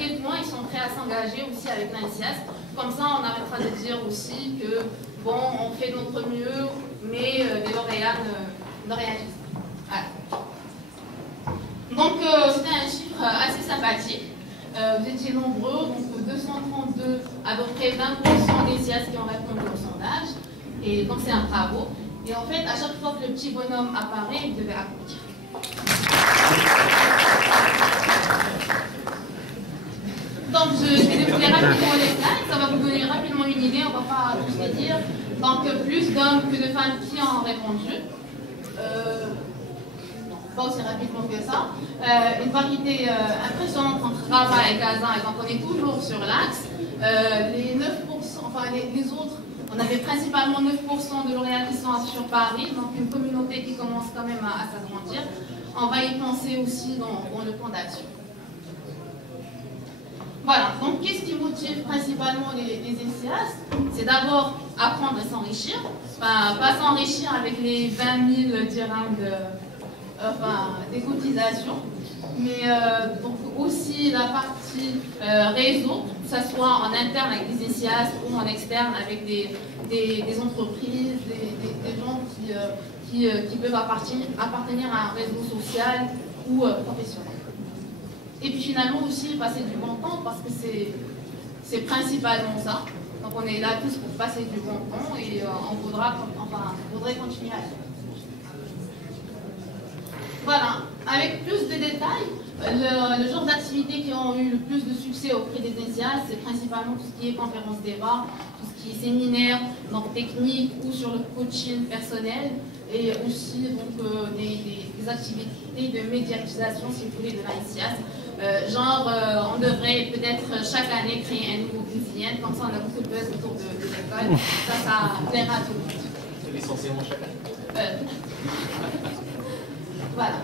quel point ils sont prêts à s'engager aussi avec l'INSIAS. Comme ça, on arrêtera de dire aussi que, bon, on fait de notre mieux, mais les lauréats ne réagissent pas. Voilà. Donc, c'était un chiffre assez sympathique. Vous étiez nombreux, donc 232, à peu près 20% des INSIAS qui ont répondu au sondage. Et donc, c'est un bravo. Et en fait, à chaque fois que le petit bonhomme apparaît, vous devez applaudir. Donc, je vais dérouler rapidement les slides, ça va vous donner rapidement une idée, on ne va pas tous les dire. Donc, plus d'hommes que de femmes qui ont répondu. Pas aussi rapidement que ça. Une variété impressionnante entre Rabat et Kazan, et donc on est toujours sur l'axe. Les 9%, enfin les autres, on avait principalement 9% de lauréats qui sont sur Paris, donc une communauté qui commence quand même à s'agrandir. On va y penser aussi dans le plan d'action. Voilà, donc qu'est-ce qui motive principalement les INSIAS? C'est d'abord apprendre et s'enrichir. Enfin, pas s'enrichir avec les 20 000 dirhams des cotisations, mais donc aussi la partie réseau, que ce soit en interne avec les INSIAS ou en externe avec des entreprises, des gens qui peuvent appartenir à un réseau social ou professionnel. Et puis finalement aussi passer du bon temps, parce que c'est principalement ça. Donc on est là tous pour passer du bon temps et on voudrait continuer à faire. Voilà, avec plus de détails, le genre d'activités qui ont eu le plus de succès auprès des INSIAS, c'est principalement tout ce qui est conférences débat, tout ce qui est séminaire, donc technique ou sur le coaching personnel, et aussi donc, des activités de médiatisation, si vous voulez, de l'INSIAS. On devrait peut-être chaque année créer un nouveau cuisinienne, comme ça on a beaucoup de buzz autour de l'école, ça plaira à tout le monde. C'est essentiellement chaque année. Voilà.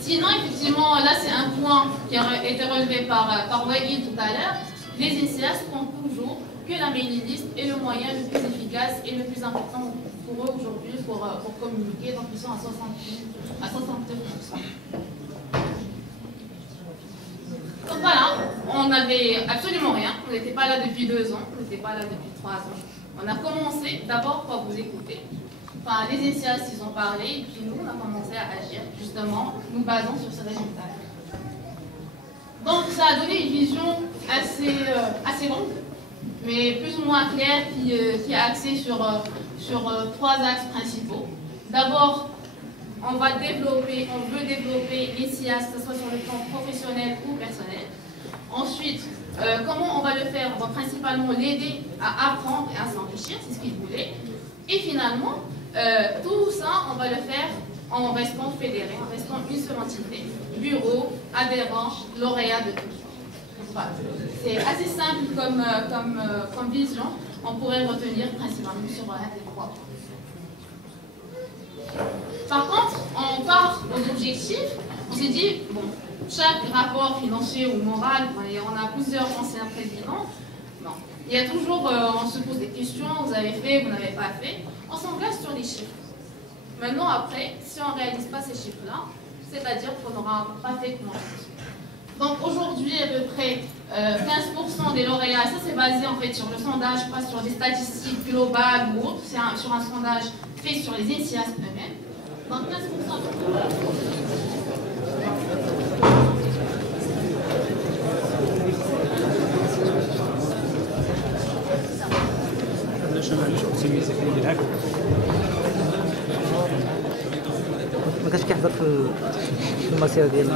Sinon, effectivement, là c'est un point qui a été relevé par Waïd tout à l'heure. Les INSIAS pensent toujours que la mailing list est le moyen le plus efficace et le plus important pour eux aujourd'hui pour communiquer. Donc ils sont à 62%. Donc voilà, on n'avait absolument rien. On n'était pas là depuis 2 ans, on n'était pas là depuis 3 ans. On a commencé d'abord par vous écouter. Enfin, les INSIAS, ils ont parlé, et puis nous, on a commencé à agir, justement, nous basant sur ces résultats. Donc, ça a donné une vision assez longue, mais plus ou moins claire, qui est axée sur 3 axes principaux. D'abord, on veut développer l'INSIAS, que ce soit sur le plan professionnel ou personnel. Ensuite, comment on va le faire? On va principalement l'aider à apprendre et à s'enrichir, c'est ce qu'il voulait. Et finalement, tout ça, on va le faire en restant fédéré, en restant une seule entité, bureau, adhérents, lauréat de tout. Voilà. C'est assez simple comme vision. On pourrait retenir principalement sur un des 3 points. Par contre, on part aux objectifs. On s'est dit, bon, chaque rapport financier ou moral, on a plusieurs anciens présidents. Bon, il y a toujours, on se pose des questions, vous avez fait, vous n'avez pas fait. On s'engage sur les chiffres. Maintenant, après, si on ne réalise pas ces chiffres-là, c'est-à-dire qu'on n'aura pas fait grand-chose. Donc aujourd'hui, à peu près 15% des lauréats, ça c'est basé en fait sur le sondage, pas sur des statistiques globales ou autres, c'est sur un sondage fait sur les INSIAS eux-mêmes. Donc 15%. ما كانش كيحضر في المسيره ديال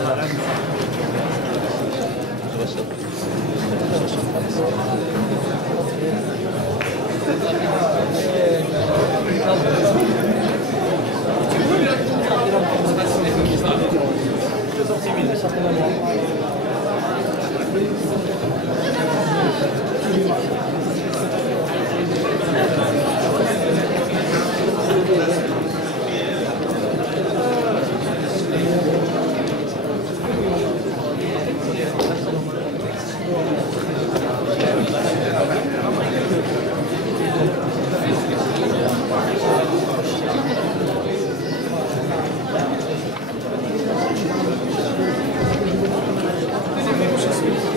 Merci.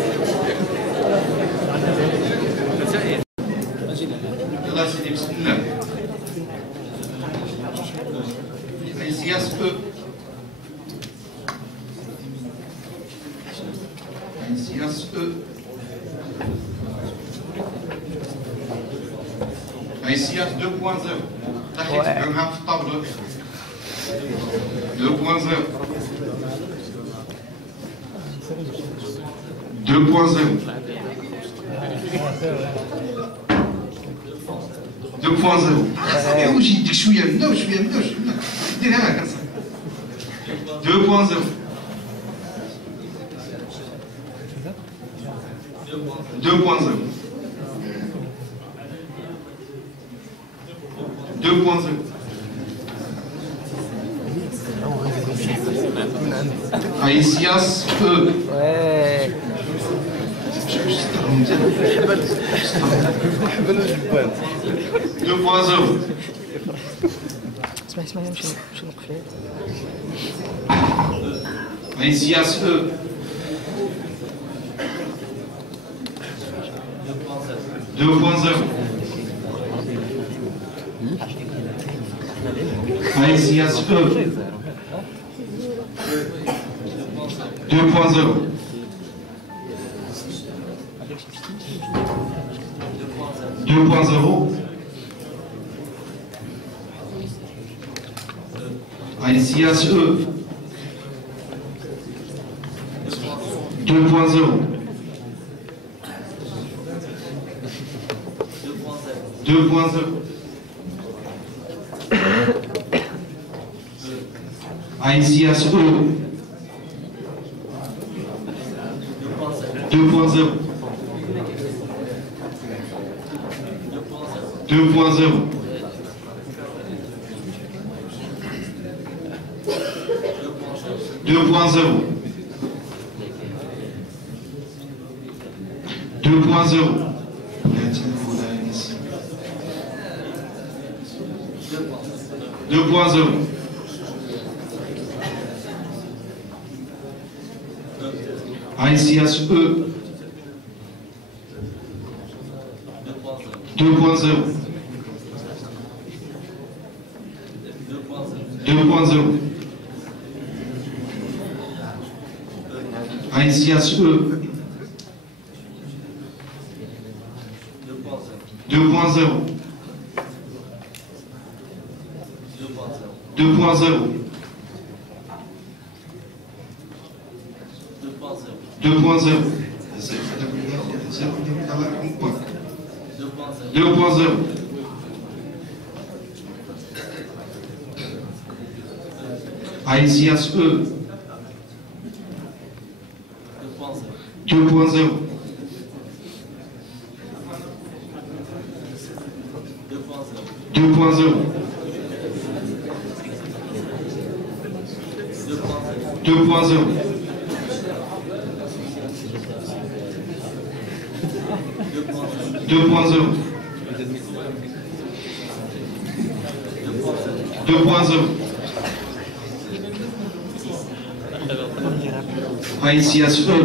ICS E. ICS 2.0. تحت جمعها في الطابلة 2.0. 2.0. 2.0. يا وجهي يديك شوية منه وشوية منه وشوية منه. ديرها هكا. 2.0. 2.0. 2.0. ICS E. Ouais. Deux points zéro. اسمع شنو نقفل ICS E. Deux points zéro. ICS E. 2.0. 2.0. ICS E. 2.0. 2.0. ICS E. 2.0. 2.0. Deux point zéro. 2.0. Deux point zéro. ICS E. 2.0. 2.0. ICS E. 2.0. 2.0. 2.0. 2.0. ICS E. 2.0. 2.0. 2.0. 2.0. 2.0. ICS E.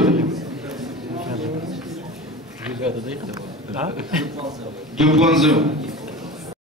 2.0.